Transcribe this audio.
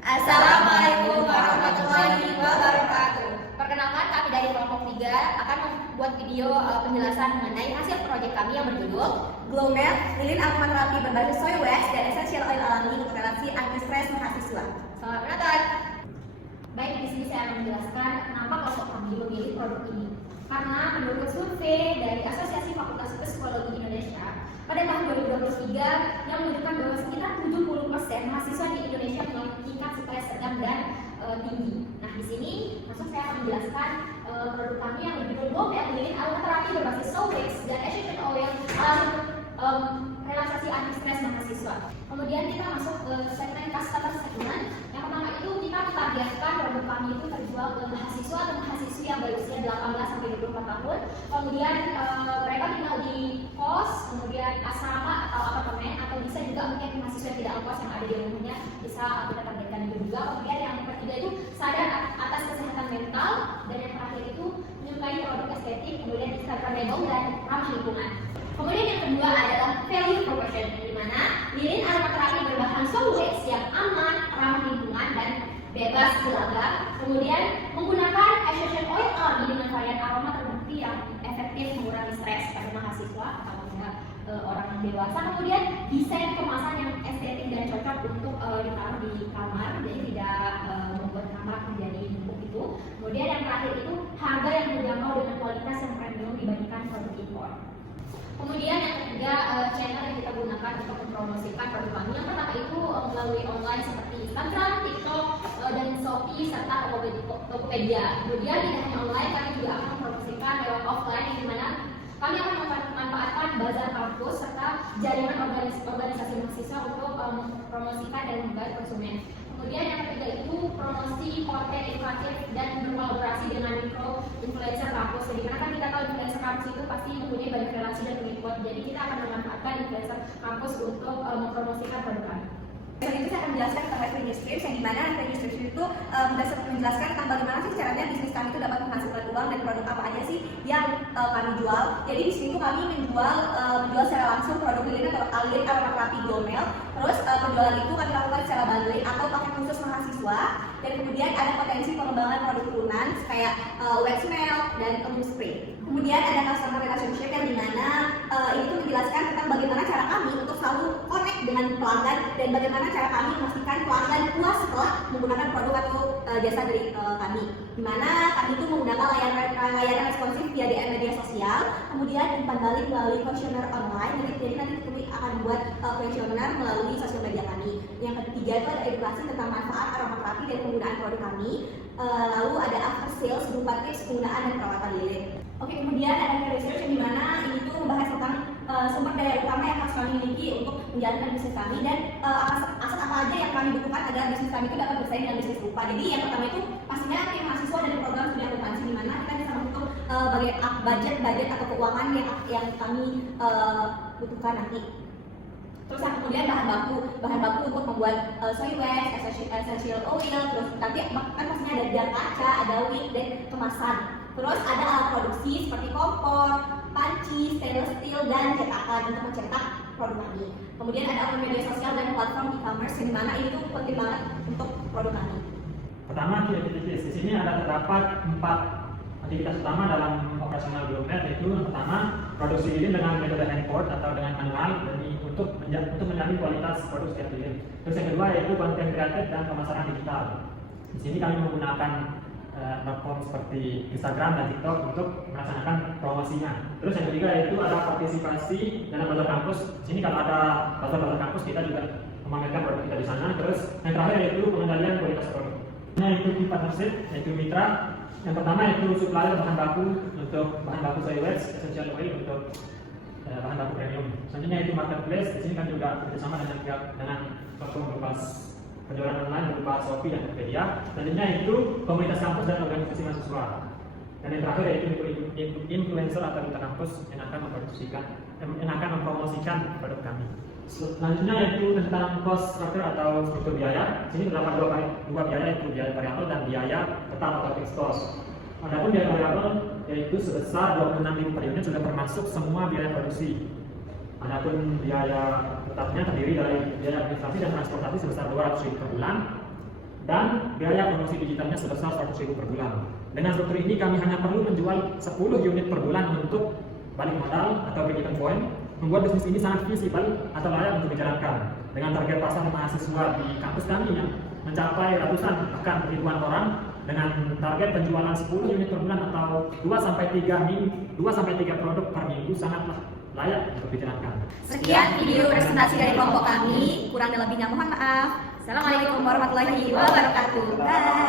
Assalamualaikum warahmatullahi wabarakatuh. Perkenalkan, kami dari kelompok 3 akan membuat video penjelasan mengenai hasil proyek kami yang berjudul Glomel, lilin aromaterapi berbasis soy wax dan essential oil alami untuk relasi anti-stres mahasiswa. Selamat menonton. Baik, di sini saya akan menjelaskan kenapa kelompok kami memilih produk ini. Karena menurut survei dari Asosiasi Fakultas Psikologi Indonesia pada tahun 2023 yang menunjukkan bahwa sekitar 70% mahasiswa di Indonesia memiliki tingkat stres sedang dan tinggi. Nah, di sini langsung saya akan menjelaskan produk kami yang berjudul Glomel, lilin aromaterapi berbasis soy wax dan essential oil relaksasi anti-stres mahasiswa. Kemudian kita masuk ke segmen customer segment. Yang pertama itu kita mentargetkan produk kami itu terjual ke mahasiswa atau mahasiswi yang berusia 18 sampai 24 tahun. Kemudian mereka tinggal di kos, kemudian asrama atau apartemen, atau bisa juga mungkin mahasiswa yang tidak kos yang ada di rumahnya bisa kita targetkan itu juga. Kemudian yang ketiga itu sadar atas kesehatan mental, dan yang terakhir itu menyukai produk estetik, kemudian Instagramable dan ramah lingkungan. Kemudian yang kedua adalah value proportion, di mana lilin aromaterapi berbahan soy wax yang aman, ramah lingkungan dan bebas gelagat. Kemudian menggunakan essential oil alami dengan varian aroma terbukti yang efektif mengurangi stres pada mahasiswa atau pada orang dewasa. Kemudian desain kemasan yang estetik dan cocok untuk ditaruh di kamar, jadi tidak membuat kamar menjadi empuk itu. Kemudian yang terakhir itu harga yang terjangkau dengan kualitas yang premium dibandingkan produk impor. Kemudian yang ketiga, channel yang kita gunakan untuk mempromosikan produk kami. Yang pertama itu melalui online seperti Instagram, TikTok, dan Shopee serta Tokopedia. Kemudian tidak hanya online, kami juga akan mempromosikan lewat offline, yang dimana kami akan memanfaatkan bazar kampus serta jaringan organisasi mahasiswa untuk mempromosikan dan membayar konsumen. Kemudian yang ketiga itu promosi konten edukatif dan berkolaborasi dengan mikro influencer kampus. Jadi karena kan kita tahu influencer kampus itu pasti mempunyai banyak relasi dan pengikut. Jadi kita akan memanfaatkan influencer kampus untuk mempromosikan produk kami. Selanjutnya saya akan menjelaskan tentang revenue streams, yang dimana revenue streams itu menjelaskan tentang bagaimana sih caranya bisnis kami itu dapat menghasilkan uang dan produk apa aja sih yang kami jual. Jadi di sini tuh kami menjual secara langsung produk lilin atau lilin aromaterapi Glomel. Terus penjualan itu kami lakukan secara bundling atau paket khusus mahasiswa. Dan kemudian ada potensi pengembangan produk turunan kayak wax melt dan embun spray. Kemudian ada customer relationship, yang dimana ini tuh menjelaskan tentang bagaimana cara kami untuk selalu connect dengan pelanggan dan bagaimana cara kami memastikan pelanggan puas setelah menggunakan produk atau jasa dari kami. Dimana kami itu menggunakan layanan responsif via DM media sosial, kemudian umpan balik melalui questionnaire online. Jadi nanti kami akan buat questionnaire melalui sosial media kami. Yang ketiga itu ada edukasi tentang manfaat aromaterapi dan penggunaan produk kami. Lalu ada after sales berupa tips penggunaan dan perawatan lilin. Oke, kemudian ada research, yang dimana ini tuh membahas tentang sumber daya utama yang harus kami miliki untuk menjalankan bisnis kami, dan aset apa aja yang kami butuhkan agar bisnis kami itu dapat bersaing dengan bisnis serupa. Jadi yang pertama itu pastinya tim mahasiswa dan program studi akuntansi, di mana kita bisa membentuk budget atau keuangan yang kami butuhkan nanti. Terus yang kemudian bahan baku untuk membuat soy wax, essential oil, terus nanti kan pastinya ada jam kaca, ada wick dan kemasan. Terus ada alat produksi seperti kompor, panci, stainless steel, dan cetakan untuk mencetak produk kami. Kemudian ada akun media sosial dan platform e-commerce, di mana ini tuh penting banget untuk produk kami. Pertama, aktivitas di sini ada terdapat 4 aktivitas utama dalam operasional Glomel, yaitu yang pertama produksi lilin dengan metode hand pour atau dengan manual untuk menjamin kualitas produk setiap lilin. Terus yang kedua yaitu konten kreatif dan pemasaran digital. Di sini kami menggunakan platform seperti Instagram dan TikTok untuk melaksanakan promosinya. Terus yang ketiga yaitu ada partisipasi dalam bazar kampus. Di sini kalau ada bazar kampus, kita juga memamerkan produk kita di sana. Terus yang terakhir yaitu pengendalian kualitas produk. Ini yaitu partnership, yaitu mitra. Yang pertama yaitu supplier bahan baku untuk bahan baku soy wax, essential oil untuk bahan baku premium. Selanjutnya yaitu marketplace. Di sini kan juga bekerjasama dengan platform berupa penjualan online berupa Shopee dan Tokopedia. Selanjutnya itu komunitas kampus dan organisasi mahasiswa. Dan yang terakhir yaitu influencer atau duta kampus yang akan mempromosikan produk kami. Selanjutnya yaitu tentang cost structure atau struktur biaya. Di sini terdapat dua biaya, yaitu biaya variabel dan biaya tetap atau fixed cost. Adapun biaya variabel yaitu sebesar 26.000 per unit sudah termasuk semua biaya produksi. Adapun biaya tetapnya terdiri dari biaya administrasi dan transportasi sebesar 200.000 per bulan. dan biaya promosi digitalnya sebesar 100.000 per bulan. Dengan struktur ini kami hanya perlu menjual 10 unit per bulan untuk balik modal atau break even point, membuat bisnis ini sangat visible atau layak untuk dijalankan. Dengan target pasar mahasiswa di kampus kami yang mencapai ratusan bahkan ribuan orang, dengan target penjualan 10 unit per bulan atau 2-3 produk per minggu sangatlah layak untuk dijalankan. Sekian video presentasi dari kelompok kami. Kurang dan lebihnya mohon maaf. Assalamualaikum warahmatullahi wabarakatuh. Bye.